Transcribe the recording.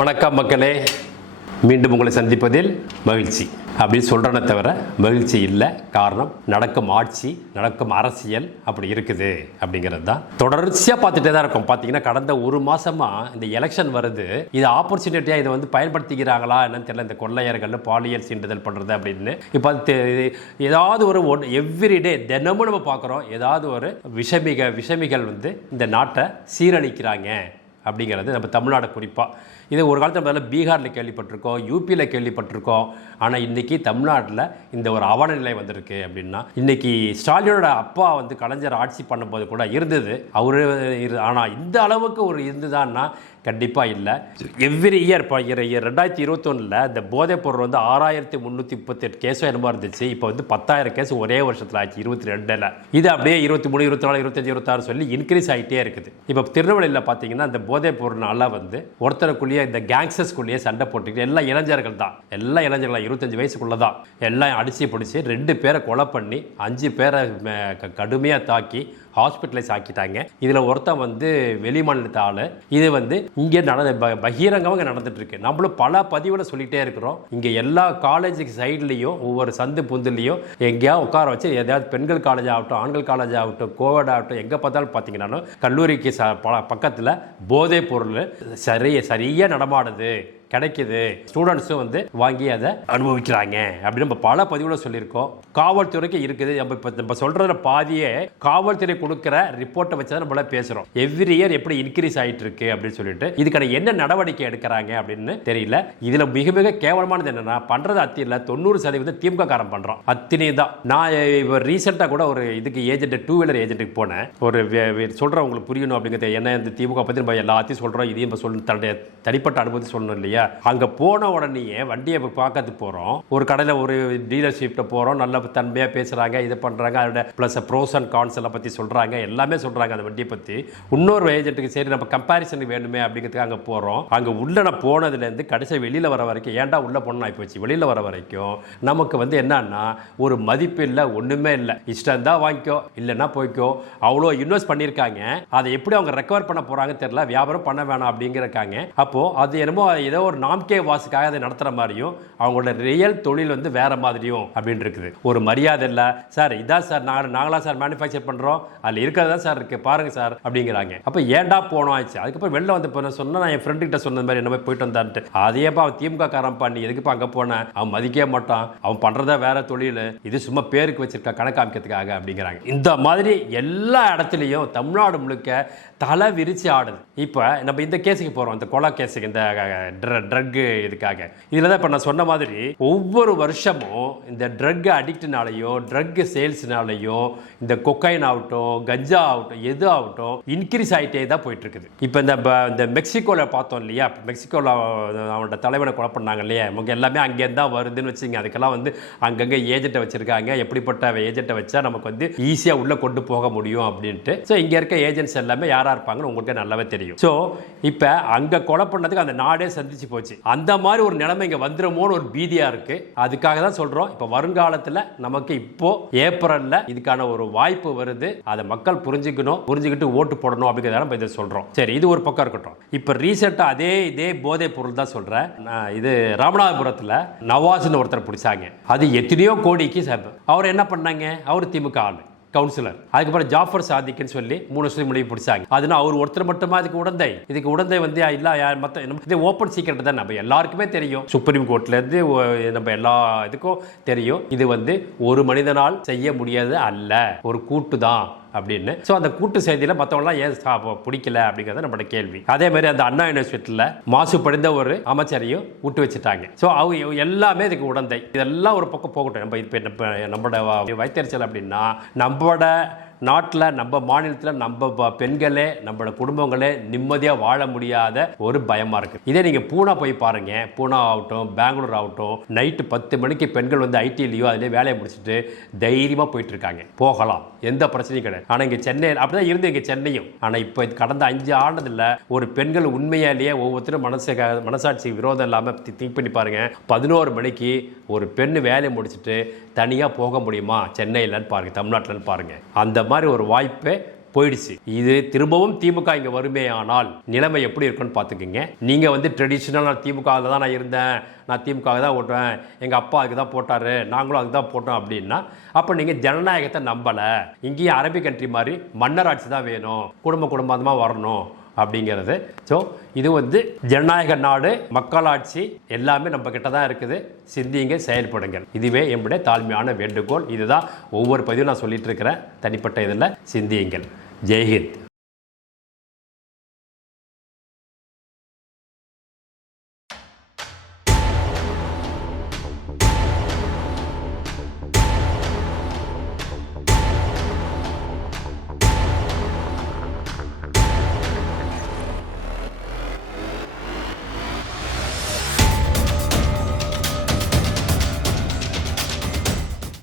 வணக்கம் மக்களே, மீண்டும் உங்களை சந்திப்பதில் மகிழ்ச்சி அப்படின்னு சொல்கிறேனே தவிர மகிழ்ச்சி இல்லை. காரணம், நடக்கும் ஆட்சி, நடக்கும் அரசியல் அப்படி இருக்குது அப்படிங்கிறது தான். தொடர்ச்சியாக பார்த்துட்டே தான் இருக்கும். பார்த்தீங்கன்னா கடந்த ஒரு மாதமாக இந்த எலெக்ஷன் வருது. இது ஆப்பர்ச்சுனிட்டியாக இதை வந்து பயன்படுத்திக்கிறாங்களா என்னன்னு தெரியல. இந்த கொள்ளையர்கள் பாலியல் சீண்டுதல் பண்ணுறது அப்படின்னு இப்போ ஏதாவது ஒரு எவ்ரிடே தினமும் நம்ம பார்க்குறோம். ஏதாவது ஒரு விஷமிகள் வந்து இந்த நாட்டை சீரழிக்கிறாங்க அப்படிங்கிறது நம்ம தமிழ்நாடு குறிப்பாக. இது ஒரு காலத்தில் முதல்ல பீகாரில் கேள்விப்பட்டிருக்கோம், யூபியில் கேள்விப்பட்டிருக்கோம். ஆனால் இன்றைக்கி தமிழ்நாட்டில் இந்த ஒரு அவலநிலை வந்திருக்கு. அப்படின்னா இன்றைக்கி ஸ்டாலினோட அப்பா வந்து கலைஞர் ஆட்சி பண்ணும்போது கூட இருந்தது அவரு. ஆனால் இந்த அளவுக்கு ஒரு இருந்துதான்னா கண்டிப்பாக இல்லை. எவ்ரி இயர் இப்போ 2021 இந்த போதைப் பொருள் வந்து 6338 கேஸோ என்னமோ இருந்துச்சு. இப்போ வந்து 10,000 கேஸ் ஒரே வருஷத்தில் ஆச்சு, 22. இது அப்படியே 23, 24, 25, 26 சொல்லி இன்க்ரீஸ் ஆகிட்டே இருக்குது. இப்போ திருநெல்வேலியில் பார்த்தீங்கன்னா இந்த போதைப் பொருள்னால வந்து ஒருத்தருக்குள்ளேயே இந்த கேங்ஸ்டர்ஸ்குள்ளேயே சண்டை போட்டுக்கிட்டு எல்லாம் இளைஞர்கள் தான், எல்லா இளைஞர்கள் 25 வயசுக்குள்ள தான் எல்லாம் அடிச்சு பிடிச்சி 2 பேரை கொலை பண்ணி 5 பேரை கடுமையாக தாக்கி ஹாஸ்பிட்டலைஸ் ஆக்கிட்டாங்க. இதில் ஒருத்தன் வந்து வெளி மாநிலத்த ஆள். இது வந்து இங்கே பகிரங்கமாக நடந்துட்டு இருக்கு. நம்மளும் பல பதிவில் சொல்லிகிட்டே இருக்கிறோம். இங்கே எல்லா காலேஜுக்கு சைட்லேயும் ஒவ்வொரு சந்து புந்துலேயும் எங்கேயாவது உட்கார வச்சு எதாவது பெண்கள் காலேஜ் ஆகட்டும், ஆண்கள் காலேஜ் ஆகட்டும், கோவிட் ஆகட்டும், எங்கே பார்த்தாலும் பார்த்தீங்கன்னா கல்லூரிக்கு பக்கத்தில் போதைப் பொருள் சரியாக நடமாடுது, கிடைக்குது. ஸ்டூடெண்ட்ஸும் வந்து வாங்கி அதை அனுபவிக்கிறாங்க அப்படின்னு நம்ம பல பதிவில் சொல்லியிருக்கோம். காவல்துறைக்கு இருக்குது. நம்ம சொல்கிறதுல பாதியே காவல்துறை கொடுக்குற ரிப்போர்ட்டை வச்சு தான் நம்மள பேசுகிறோம். எவ்ரி இயர் எப்படி இன்க்ரீஸ் ஆகிட்டு இருக்கு அப்படின்னு சொல்லிட்டு இதுக்கான என்ன நடவடிக்கை எடுக்கிறாங்க அப்படின்னு தெரியல. இதில் மிக மிக கேவலமானது என்னன்னா, பண்ணுறது அத்தியில் 90% திமுக காரம் பண்ணுறோம். அத்தினே தான். நான் இப்போ ரீசெண்டாக கூட ஒரு இதுக்கு ஏஜென்ட் 2 வீலர் ஏஜென்ட்டுக்கு போனேன். ஒரு சொல்கிறேன் உங்களுக்கு புரியணும் அப்படிங்கிறது. என்ன இந்த திமுக பற்றி நம்ம எல்லாத்தையும் சொல்கிறோம். இதையும் இப்போ தன்னுடைய தனிப்பட்ட அனுபவத்தை சொல்லணும் இல்லையா? அங்க போன உடனே வண்டியை பார்க்கறதுக்கு போறோம். ஒரு கடையில் ஒரு டீலர்ஷிப்ல போறோம். நல்ல தன்மையா பேசுறாங்க, இது பண்றாங்க. அதோட பிளஸ் ப்ரோஸ் அண்ட் கான்ஸ் எல்லாம் பத்தி சொல்றாங்க, எல்லாமே சொல்றாங்க அந்த வண்டியை பத்தி. இன்னொரு ஏஜென்ட்டுக்கு சரி நம்ம கம்பேரிசன் வேணுமே அப்படிங்கிறதுக்கு அங்க போறோம். அங்க உள்ள நான் போனதுல இருந்து கடைசி வெளியில வர வரைக்கும் ஏன்டா உள்ள போன ஆகி போச்சு. வெளியில வர வரைக்கும் நமக்கு வந்து என்னன்னா ஒரு மதிப்பு இல்லை, ஒண்ணுமே இல்லை. இஷ்டம் தான் வாங்கிக்கோ, இல்லைன்னா போய்க்கோ. அவ்வளோ இன்வெஸ்ட் பண்ணியிருக்காங்க. அதை எப்படி அவங்க ரெக்கவர் பண்ண போறாங்க தெரியல. வியாபாரம் பண்ண வேணாம் அப்படிங்கிறக்காங்க. அப்போ அது என்னமோ ஏதோ ஒரு நாம்கே வாசுக்காக அதை நடத்துற மாதிரியும் அவங்களோட ரியல் தொழில் வந்து வேற மாதிரியும் அப்படின்னு இருக்குது. ஒரு மரியாதை இல்லை. சார் இதான் சார் நாங்களா சார் மேனுஃபேக்சர் பண்றோம், அதில் இருக்கிறதா சார் இருக்கு பாருங்க சார் அப்படிங்கிறாங்க. அப்போ ஏன்டா போனோம் ஆச்சு. அதுக்கப்புறம் வெளில வந்து சொன்னா நான் என் ஃப்ரெண்டு கிட்ட சொன்ன மாதிரி என்ன போயிட்டு வந்தான்ட்டு. அதையப்பா அவன் திமுக காரம் பண்ணி எதுக்குப்பா அங்கே போனேன், அவன் மதிக்கவே மாட்டான், அவன் பண்றதா வேற தொழில், இது சும்மா பேருக்கு வச்சிருக்க கணக்காமிக்கிறதுக்காக அப்படிங்கிறாங்க. இந்த மாதிரி எல்லா இடத்துலையும் தமிழ்நாடு முழுக்க தலை விரிச்சு ஆடுது. இப்போ நம்ம இந்த கேஸுக்கு போறோம், இந்த கொலை கேஸுக்கு, இந்த ட்ரக் இதுக்காக. இதில் தான் இப்போ நான் சொன்ன மாதிரி ஒவ்வொரு வருஷமும் இந்த ட்ரக் அடிக்ட்னாலையும் ட்ரக் சேல்ஸ்னாலையும் இந்த கொக்கைன் ஆகட்டும், கஞ்சா ஆகட்டும், எது ஆகட்டும் இன்க்ரீஸ் ஆகிட்டே தான் போயிட்டு இருக்குது. இப்போ இந்த மெக்சிகோவில் பார்த்தோம் இல்லையா? மெக்சிகோவில் அவனோட தலைவனை கொலை பண்ணாங்க இல்லையா? நமக்கு எல்லாமே அங்கேருந்து தான் வருதுன்னு வச்சுங்க. அதுக்கெல்லாம் வந்து அங்கங்கே ஏஜென்ட்டை வச்சிருக்காங்க. எப்படிப்பட்ட ஏஜென்ட்டை வச்சா நமக்கு வந்து ஈஸியாக உள்ளே கொண்டு போக முடியும் அப்படின்ட்டு. ஸோ இங்கே இருக்க ஏஜென்ட்ஸ் எல்லாமே யாராக இருப்பாங்கன்னு உங்களுக்கு நல்லாவே தெரியும். ஸோ இப்போ அங்கே கொலை பண்ணதுக்கு அந்த நாடே சந்திச்சு போச்சு. அந்த மாதிரி ஒரு நிலைமை இங்க வந்துருமோன்னு ஒரு பீதியா இருக்கு. அதுக்காக தான் சொல்றோம், இப்ப வருங்காலத்துல நமக்கு இப்போ ஏப்ரல்ல இதுக்கான ஒரு வாய்ப்பு வருது. அதை மக்கள் புரிஞ்சுக்கிட்டு ஓட்டு போடணும் அப்படிங்கிறத நம்ம இதை சொல்றோம். சரி, இது ஒரு பக்கம் இருக்கட்டும். இப்ப ரீசெண்டா இதே போதைப் பொருள் தான் சொல்றேன். இது ராமநாதபுரத்துல நவாஸ்னு ஒருத்தர் பிடிச்சாங்க. அது எத்தனையோ கோடிக்கு சார். அவர் என்ன பண்ணாங்க? அவர் திமுக ஆளு, கவுன்சிலர். அதுக்கப்புறம் ஜாஃபர் சாதிக்னு சொல்லி 3 வருஷம் முடிவு பிடிச்சாங்க. அதுனா அவர் ஒருத்தர் மட்டுமா இதுக்கு உடந்தை வந்து இல்ல மற்ற இது ஓப்பன் சீக்ரெட் தான், நம்ம எல்லாருக்குமே தெரியும். சுப்ரீம் கோர்ட்ல இருந்து நம்ம எல்லா இதுக்கும் தெரியும். இது வந்து ஒரு மனிதனால் செய்ய முடியாது அல்ல, ஒரு கூட்டு தான் அப்படின்னு. ஸோ அந்த கூட்டு செய்தியில் மற்றவங்களாம் ஏன் பிடிக்கல அப்படிங்கிறத நம்மளோட கேள்வி. அதே மாதிரி அந்த அண்ணா யூனிவர்சிட்டியில் மாசுபடிந்த ஒரு அமைச்சரையும் விட்டு வச்சுட்டாங்க. ஸோ அவங்க எல்லாமே இதுக்கு உடந்தை. இதெல்லாம் ஒரு பக்கம் போகட்டும். நம்ம இப்போ நம்மளோட வைத்தறிச்சல் அப்படின்னா நம்மளோட நாட்டில், நம்ம மாநிலத்தில் நம்ம பெண்களே, நம்மளோட குடும்பங்களே நிம்மதியாக வாழ முடியாத ஒரு பயமாக இருக்குது. இதே நீங்கள் பூனா போய் பாருங்கள். பூனா ஆகட்டும், பெங்களூர் ஆகட்டும், நைட்டு 10 மணிக்கு பெண்கள் வந்து ஐடிலையோ அதிலே வேலையை முடிச்சுட்டு தைரியமாக போயிட்டு இருக்காங்க. போகலாம், எந்த பிரச்சனையும் கிடையாது. ஆனால் இங்கே சென்னை அப்படிதான் இருந்து இங்கே சென்னையும். ஆனால் இப்போ கடந்த 5 ஆண்டுல ஒரு பெண்கள் உண்மையாலேயே ஒவ்வொருத்தரும் மனசாட்சி விரோதம் இல்லாமல் திங்க் பண்ணி பாருங்க. 11 மணிக்கு ஒரு பெண் வேலையை முடிச்சுட்டு தனியாக போக முடியுமா சென்னையிலன்னு பாருங்க, தமிழ்நாட்டிலன்னு பாருங்க. அந்த மாதிரி ஒரு வாய்ப்பே போயிடுச்சு. இது திரும்பவும் திமுக இங்கே வருமே ஆனால் நிலைமை எப்படி இருக்குன்னு பார்த்துக்குங்க. நீங்கள் வந்து ட்ரெடிஷ்னலாக திமுக தான் நான் இருந்தேன், நான் திமுக தான் ஓட்டுவேன், எங்கள் அப்பா அதுக்கு தான் போட்டார், நாங்களும் அதுக்கு தான் போட்டோம் அப்படின்னா அப்போ நீங்கள் ஜனநாயகத்தை நம்பலை. இங்கேயும் அரபிக் கண்ட்ரி மாதிரி மன்னர் ஆட்சி தான் வேணும், குடும்பமாக வரணும் அப்படிங்கிறது. ஸோ இது வந்து ஜனநாயக நாடு, மக்களாட்சி எல்லாமே நம்ம கிட்ட தான் இருக்குது. சிந்திங்க, செயல்படுங்கள். இதுவே என்னுடைய தாழ்மையான வேண்டுகோள். இதுதான் ஒவ்வொரு பதிவும் நான் சொல்லிட்டு இருக்கிறேன். தனிப்பட்ட இதில் சிந்தியுங்கள். ஜெய்ஹிந்த்.